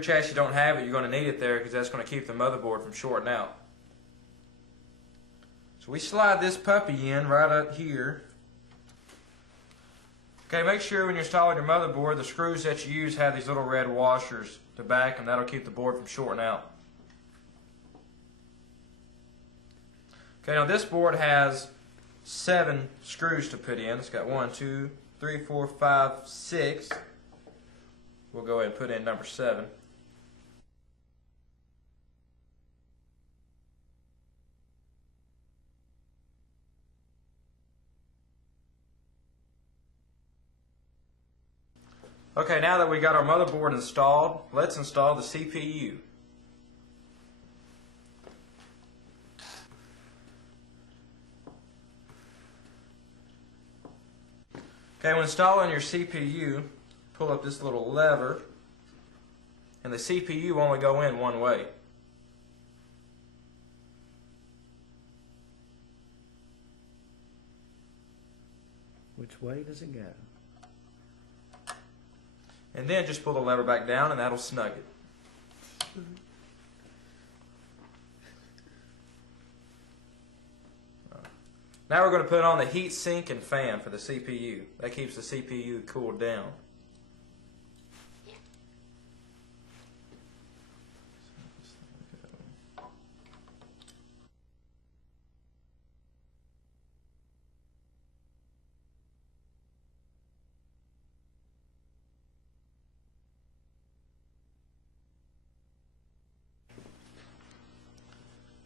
chassis you don't have it, you're going to need it there because that's going to keep the motherboard from shorting out. So we slide this puppy in right up here. Okay, make sure when you're installing your motherboard, the screws that you use have these little red washers to back them. That'll keep the board from shorting out. Okay, now this board has 7 screws to put in. It's got 1, 2, 3, 4, 5, 6. We'll go ahead and put in number 7. Okay, now that we got our motherboard installed, let's install the CPU. Okay, when installing your CPU, pull up this little lever, and the CPU will only go in one way. Which way does it go? And then just pull the lever back down and that'll snug it. Now we're going to put on the heat sink and fan for the CPU. That keeps the CPU cooled down.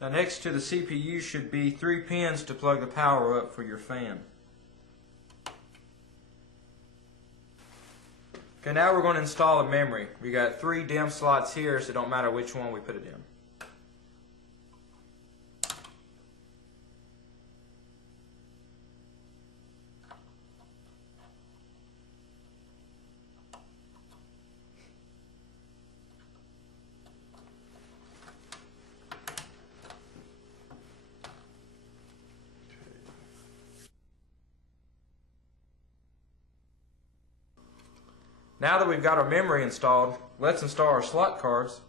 Now next to the CPU should be 3 pins to plug the power up for your fan. Okay, now we're going to install a memory. We got 3 DIMM slots here, so it don't matter which one we put it in. Now that we've got our memory installed, let's install our slot cards.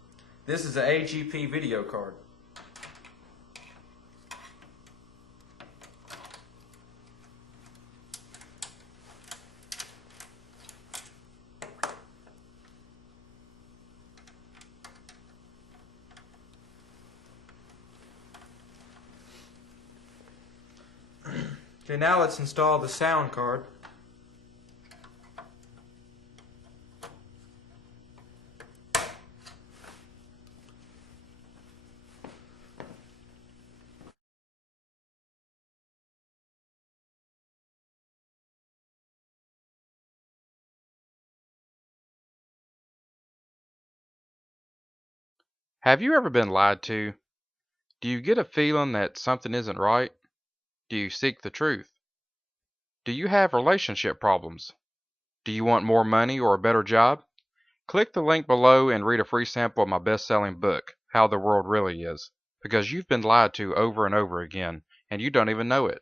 This is an AGP video card. Okay, now let's install the sound card. Have you ever been lied to? Do you get a feeling that something isn't right? Do you seek the truth? Do you have relationship problems? Do you want more money or a better job? Click the link below and read a free sample of my best-selling book, How the World Really Is, because you've been lied to over and over again, and you don't even know it.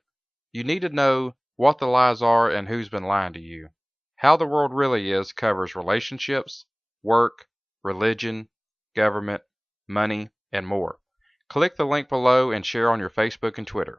You need to know what the lies are and who's been lying to you. How the World Really Is covers relationships, work, religion, government, money, and more. Click the link below and share on your Facebook and Twitter.